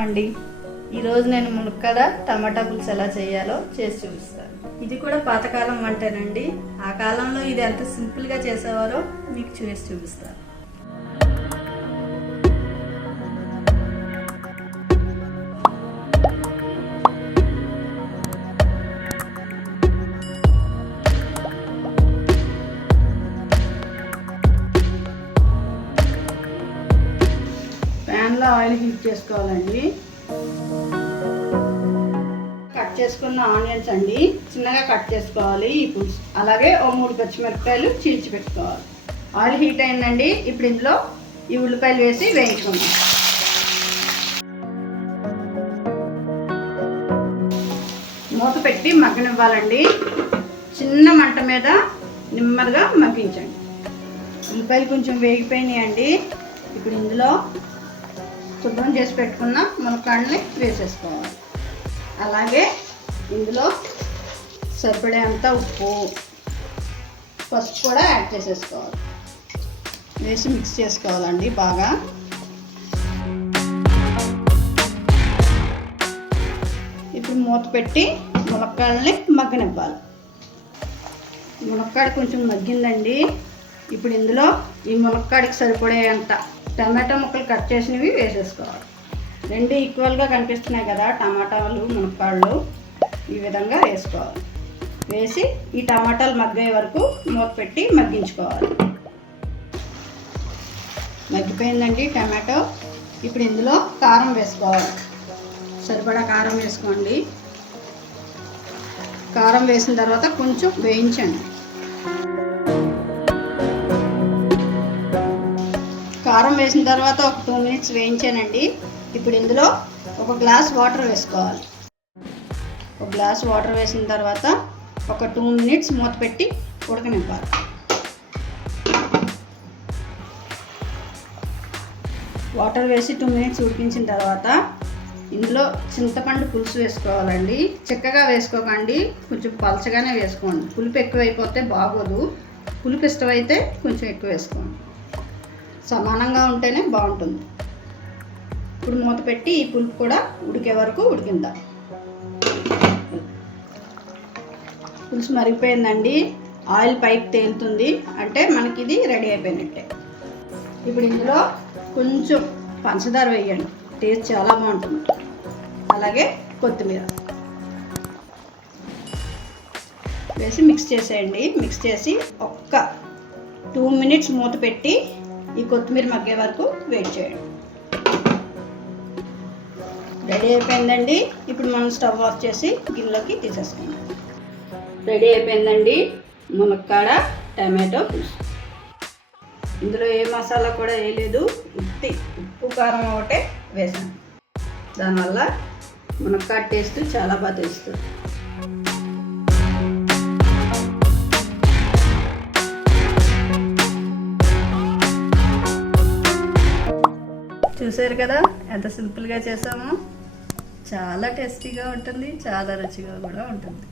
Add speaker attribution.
Speaker 1: అండి. ఈరోజు నేను మునక్కాడ టమాటా పులుసు ఎలా చేయాలో చేసి చూపిస్తాను. ఇది కూడా పాతకాలం వంటేనండి. ఆ కాలంలో ఇది ఎంత సింపుల్గా చేసేవారో మీకు చేసి చూపిస్తాను. ఆయిల్ హీట్ చేసుకోవాలండి. కట్ చేసుకున్న ఆనియన్స్ అండి చిన్నగా కట్ చేసుకోవాలి ఈ పులుసు. అలాగే ఓ మూడు పచ్చిమిరపకాయలు చీల్చి పెట్టుకోవాలి. ఆయిల్ హీట్ అయిందండి ఇప్పుడు ఇందులో ఈ ఉల్లిపాయలు వేసి వేయించుకుందాం. మూత పెట్టి మగ్గనివ్వాలండి. చిన్న మంట మీద నెమ్మదిగా మగ్గించండి. ఉల్లిపాయలు కొంచెం వేగిపోయినాయండి. ఇప్పుడు ఇందులో శుభ్రం చేసి పెట్టుకున్న మునక్కాడని వేసేసుకోవాలి. అలాగే ఇందులో సరిపడేంత ఉప్పు పసుపు కూడా యాడ్ చేసేసుకోవాలి. వేసి మిక్స్ చేసుకోవాలండి బాగా. ఇప్పుడు మూత పెట్టి మునక్కాడని మగ్గనివ్వాలి. మునక్కాడ కొంచెం మగ్గిందండి. ఇప్పుడు ఇందులో ఈ మునక్కాడికి సరిపడేంత టమాటా ముక్కలు కట్ చేసినవి వేసేసుకోవాలి. రెండు ఈక్వల్గా కనిపిస్తున్నాయి కదా టమాటాలు మునక్కాళ్ళు. ఈ విధంగా వేసుకోవాలి. వేసి ఈ టమాటాలు మగ్గే వరకు మూత పెట్టి మగ్గించుకోవాలి. మగ్గిపోయిందండి టమాటో. ఇప్పుడు ఇందులో కారం వేసుకోవాలి. సరిపడా కారం వేసుకోండి. కారం వేసిన తర్వాత కొంచెం వేయించండి. కారం వేసిన తర్వాత ఒక టూ మినిట్స్ వేయించానండి. ఇప్పుడు ఇందులో ఒక గ్లాస్ వాటర్ వేసుకోవాలి. ఒక గ్లాస్ వాటర్ వేసిన తర్వాత ఒక టూ మినిట్స్ మూత పెట్టి ఉడకనివ్వాలి. వాటర్ వేసి టూ మినిట్స్ ఉడికించిన తర్వాత ఇందులో చింతపండు పులుసు వేసుకోవాలండి. చిక్కగా వేసుకోకండి. కొంచెం పలచగానే వేసుకోండి. పులుపు ఎక్కువైపోతే బాగోదు. పులుపు ఇష్టమైతే కొంచెం ఎక్కువ వేసుకోండి. సమానంగా ఉంటేనే బాగుంటుంది. ఇప్పుడు మూత పెట్టి ఈ పులుపు కూడా ఉడికే వరకు ఉడికిందాం పులుసు మరిగిపోయిందండి. ఆయిల్ పైకి తేలుతుంది. అంటే మనకి ఇది రెడీ అయిపోయినట్టే. ఇప్పుడు ఇందులో కొంచెం పంచదార వేయండి. టేస్ట్ చాలా బాగుంటుంది. అలాగే కొత్తిమీర వేసి మిక్స్ చేసేయండి. మిక్స్ చేసి ఒక్క టూ మినిట్స్ మూత పెట్టి ఈ కొత్తిమీర మగ్గే వరకు వెయిట్ చేయండి. రెడీ అయిపోయిందండి. ఇప్పుడు మనం స్టవ్ ఆఫ్ చేసి గిన్నెలోకి తీసేసుకుందాం. రెడీ అయిపోయిందండి. మునక్కాడ టమాటో ఇందులో ఏ మసాలా కూడా వేయలేదు ఉత్తి ఉప్పు కారం ఒకటే వేసాను. దానివల్ల మునక్కాడ టేస్ట్ చాలా బాగా తెలుస్తుంది. చూసారు కదా? ఎంత సింపుల్గా చేసామో. చాలా టేస్టీగా ఉంటుంది చాలా రుచిగా కూడా ఉంటుంది.